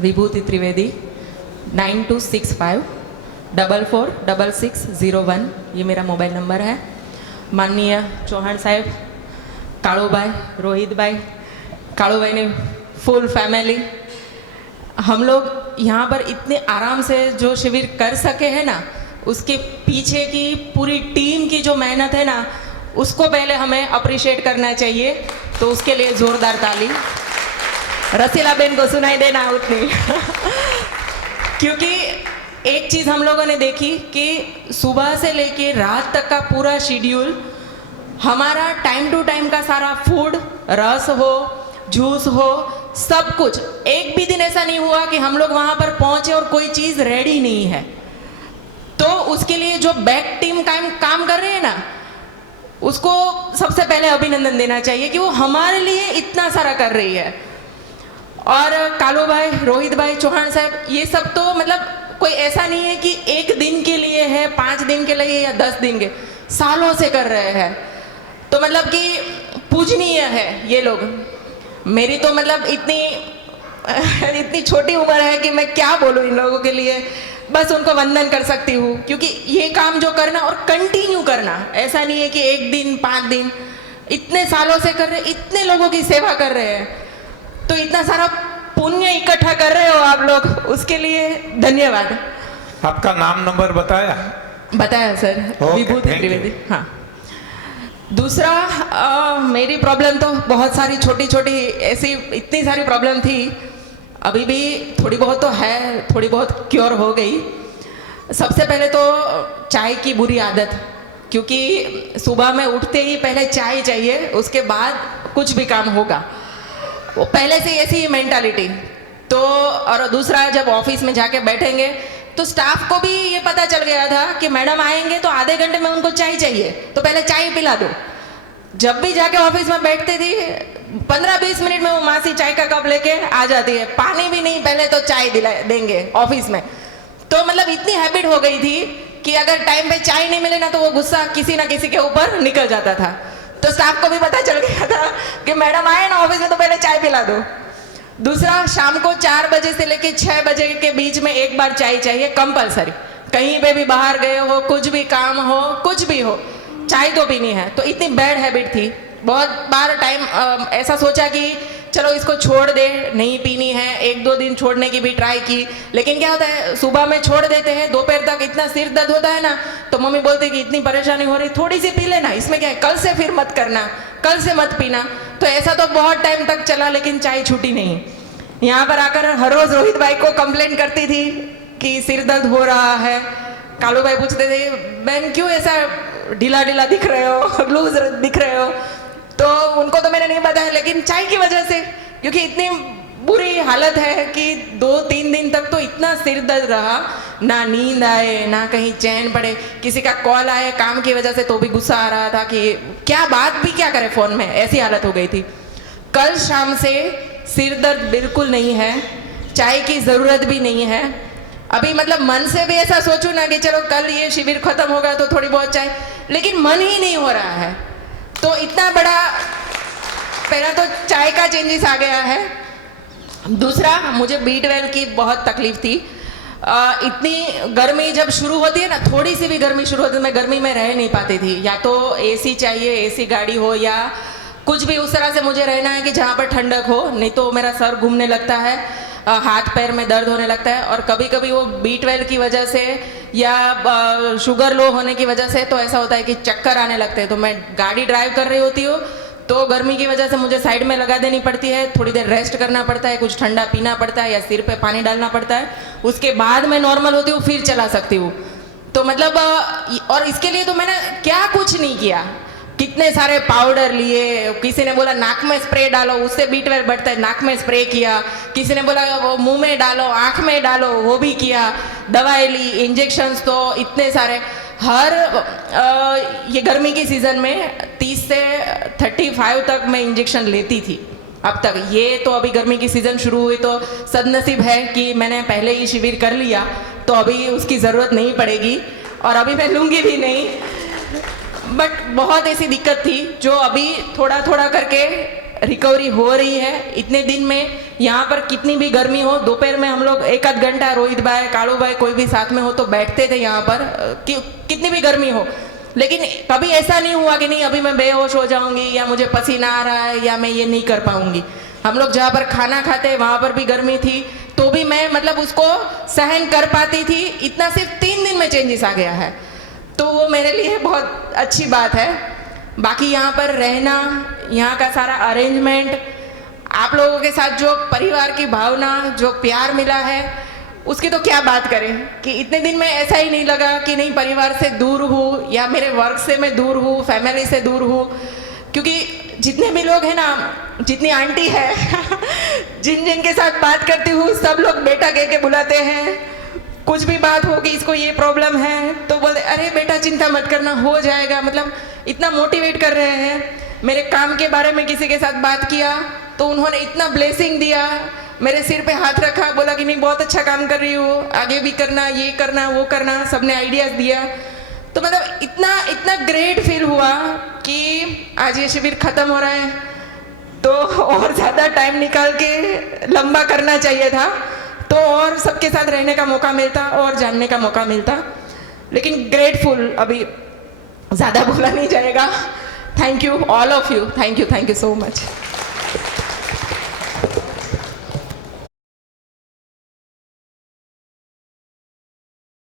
विभूति त्रिवेदी 9265446601, ये मेरा mobile number है। माननीय चौहान साहब, कालू भाई, रोहित भाई, कालू भाई ने फुल फैमिली, हम लोग यहाँ पर इतने आराम से जो शिविर कर सके हैं ना, उसके पीछे की पूरी टीम की जो मेहनत है ना, उसको पहले हमें अप्रिशिएट करना चाहिए। तो उसके लिए जोरदार ताली। रसीला बेन को सुनाई देना उतनी क्योंकि एक चीज़ हम लोगों ने देखी कि सुबह से लेके रात तक का पूरा शेड्यूल हमारा टाइम टू टाइम का सारा फूड, रस हो, जूस हो, सब कुछ, एक भी दिन ऐसा नहीं हुआ कि हम लोग वहाँ पर पहुँचे और कोई चीज़ रेडी नहीं है। तो उसके लिए जो बैक टीम काम कर रहे हैं ना, उसको सबसे पहले अभिनंदन देना चाहिए कि वो हमारे लिए इतना सारा कर रही है। और कालू भाई, रोहित भाई, चौहान साहब, ये सब तो मतलब कोई ऐसा नहीं है कि एक दिन के लिए है, 5 दिन के लिए या 10 दिन के, सालों से कर रहे हैं। तो मतलब कि पूजनीय है ये लोग। मेरी तो मतलब इतनी छोटी उम्र है कि मैं क्या बोलूँ इन लोगों के लिए, बस उनको वंदन कर सकती हूँ। क्योंकि ये काम जो करना और कंटिन्यू करना, ऐसा नहीं है कि 1 दिन 5 दिन, इतने सालों से कर रहे, इतने लोगों की सेवा कर रहे हैं, तो इतना सारा पुण्य इकट्ठा कर रहे हो आप लोग, उसके लिए धन्यवाद। आपका नाम नंबर बताया सर, विभूति त्रिवेदी। हाँ, दूसरा मेरी प्रॉब्लम तो बहुत सारी छोटी छोटी ऐसी इतनी सारी प्रॉब्लम थी, अभी भी थोड़ी बहुत तो है, थोड़ी बहुत क्योर हो गई। सबसे पहले तो चाय की बुरी आदत, क्योंकि सुबह में उठते ही पहले चाय चाहिए, उसके बाद कुछ भी काम होगा, वो पहले से ऐसी मेंटालिटी। तो और दूसरा, जब ऑफिस में जाके बैठेंगे तो स्टाफ को भी ये पता चल गया था कि मैडम आएंगे तो आधे घंटे में उनको चाय चाहिए, तो पहले चाय पिला दो। जब भी जाके ऑफिस में बैठती थी, 15-20 मिनट में वो मासी चाय का कप लेके आ जाती है, पानी भी नहीं, पहले तो चाय दिला देंगे ऑफिस में। तो मतलब इतनी हैबिट हो गई थी कि अगर टाइम पे चाय नहीं मिले ना, तो वो गुस्सा किसी ना किसी के ऊपर निकल जाता था। तो स्टाफ को भी पता चल गया था कि मैडम आए ना ऑफिस में तो पहले चाय पिला दो। दूसरा, शाम को 4 बजे से लेके 6 बजे के बीच में एक बार चाय चाहिए कंपलसरी। कहीं पे भी बाहर गए हो, कुछ भी काम हो, कुछ भी हो, चाय तो पीनी है। तो इतनी बैड हैबिट थी। बहुत बार टाइम ऐसा सोचा कि चलो इसको छोड़ दे, नहीं पीनी है, 1-2 दिन छोड़ने की भी ट्राई की, लेकिन क्या होता है, सुबह में छोड़ देते हैं, दोपहर तक इतना सिर दर्द होता है ना, तो मम्मी बोलती है कि इतनी परेशानी हो रही, थोड़ी सी पी लेना, इसमें क्या है, कल से फिर मत करना, कल से मत पीना। तो ऐसा तो बहुत टाइम तक चला, लेकिन चाय छूटी नहीं। यहाँ पर आकर हर रोज रोहित भाई को कंप्लेंट करती थी कि सिर दर्द हो रहा है। कालू भाई पूछते थे, बहन क्यों ऐसा ढीला ढीला दिख रहे हो, लूज दिख रहे हो। तो उनको तो मैंने नहीं बताया, लेकिन चाय की वजह से, क्योंकि इतनी बुरी हालत है कि 2-3 दिन तक तो इतना सिर दर्द रहा, ना नींद आए, ना कहीं चैन पड़े। किसी का कॉल आए काम की वजह से तो भी गुस्सा आ रहा था कि क्या बात भी क्या करे फोन में, ऐसी हालत हो गई थी। कल शाम से सिर दर्द बिल्कुल नहीं है, चाय की ज़रूरत भी नहीं है। अभी मतलब मन से भी ऐसा सोचूं ना कि चलो कल ये शिविर खत्म होगा तो थोड़ी बहुत चाय, लेकिन मन ही नहीं हो रहा है। तो इतना बड़ा, पहला तो चाय का चेंजेस आ गया है। दूसरा, मुझे B12 की बहुत तकलीफ थी। इतनी गर्मी जब शुरू होती है ना, थोड़ी सी भी गर्मी शुरू होती है, मैं गर्मी में रह नहीं पाती थी। या तो AC चाहिए, AC गाड़ी हो, या कुछ भी उस तरह से मुझे रहना है कि जहाँ पर ठंडक हो, नहीं तो मेरा सर घूमने लगता है, हाथ पैर में दर्द होने लगता है। और कभी कभी वो B12 की वजह से या शुगर लो होने की वजह से तो ऐसा होता है कि चक्कर आने लगते हैं। तो मैं गाड़ी ड्राइव कर रही होती हूँ तो गर्मी की वजह से मुझे साइड में लगा देनी पड़ती है, थोड़ी देर रेस्ट करना पड़ता है, कुछ ठंडा पीना पड़ता है या सिर पे पानी डालना पड़ता है, उसके बाद मैं नॉर्मल होती हूँ, फिर चला सकती हूँ। तो मतलब और इसके लिए तो मैंने क्या कुछ नहीं किया, कितने सारे पाउडर लिए, किसी ने बोला नाक में स्प्रे डालो, उससे B12 बढ़ता है, नाक में स्प्रे किया, किसी ने बोला वो मुंह में डालो, आँख में डालो, वो भी किया, दवाई ली, इंजेक्शंस तो इतने सारे। हर ये गर्मी की सीज़न में 30 से 35 तक मैं इंजेक्शन लेती थी अब तक। ये तो अभी गर्मी की सीज़न शुरू हुई तो सदनसीब है कि मैंने पहले ही शिविर कर लिया, तो अभी उसकी ज़रूरत नहीं पड़ेगी और अभी मैं लूँगी भी नहीं। बट बहुत ऐसी दिक्कत थी जो अभी थोड़ा थोड़ा करके रिकवरी हो रही है। इतने दिन में यहाँ पर कितनी भी गर्मी हो, दोपहर में हम लोग एक आध घंटा रोहित भाई, कालू भाई, कोई भी साथ में हो तो बैठते थे यहाँ पर, कितनी भी गर्मी हो, लेकिन कभी ऐसा नहीं हुआ कि नहीं अभी मैं बेहोश हो जाऊंगी या मुझे पसीना आ रहा है या मैं ये नहीं कर पाऊंगी। हम लोग जहाँ पर खाना खाते वहाँ पर भी गर्मी थी तो भी मैं मतलब उसको सहन कर पाती थी। इतना सिर्फ 3 दिन में चेंजेस आ गया है, तो वो मेरे लिए बहुत अच्छी बात है। बाकी यहाँ पर रहना, यहाँ का सारा अरेंजमेंट, आप लोगों के साथ जो परिवार की भावना, जो प्यार मिला है, उसकी तो क्या बात करें कि इतने दिन में ऐसा ही नहीं लगा कि नहीं परिवार से दूर हूँ या मेरे वर्क से मैं दूर हूँ, फैमिली से दूर हूँ। क्योंकि जितने भी लोग हैं ना, जितनी आंटी है जिन जिन के साथ बात करती हूँ, सब लोग बेटा कह के बुलाते हैं। कुछ भी बात हो कि इसको ये प्रॉब्लम है तो बोलते अरे बेटा चिंता मत करना, हो जाएगा। मतलब इतना मोटिवेट कर रहे हैं। मेरे काम के बारे में किसी के साथ बात किया तो उन्होंने इतना ब्लेसिंग दिया, मेरे सिर पे हाथ रखा, बोला कि नहीं बहुत अच्छा काम कर रही हो, आगे भी करना, ये करना, वो करना, सबने आइडियाज दिया। तो मतलब इतना इतना ग्रेट फील हुआ कि आज ये शिविर खत्म हो रहा है तो और ज़्यादा टाइम निकाल के लंबा करना चाहिए था, तो और सबके साथ रहने का मौका मिलता और जानने का मौका मिलता। लेकिन ग्रेटफुल, अभी ज़्यादा बोला नहीं जाएगा। Thank you all of you, thank you so much.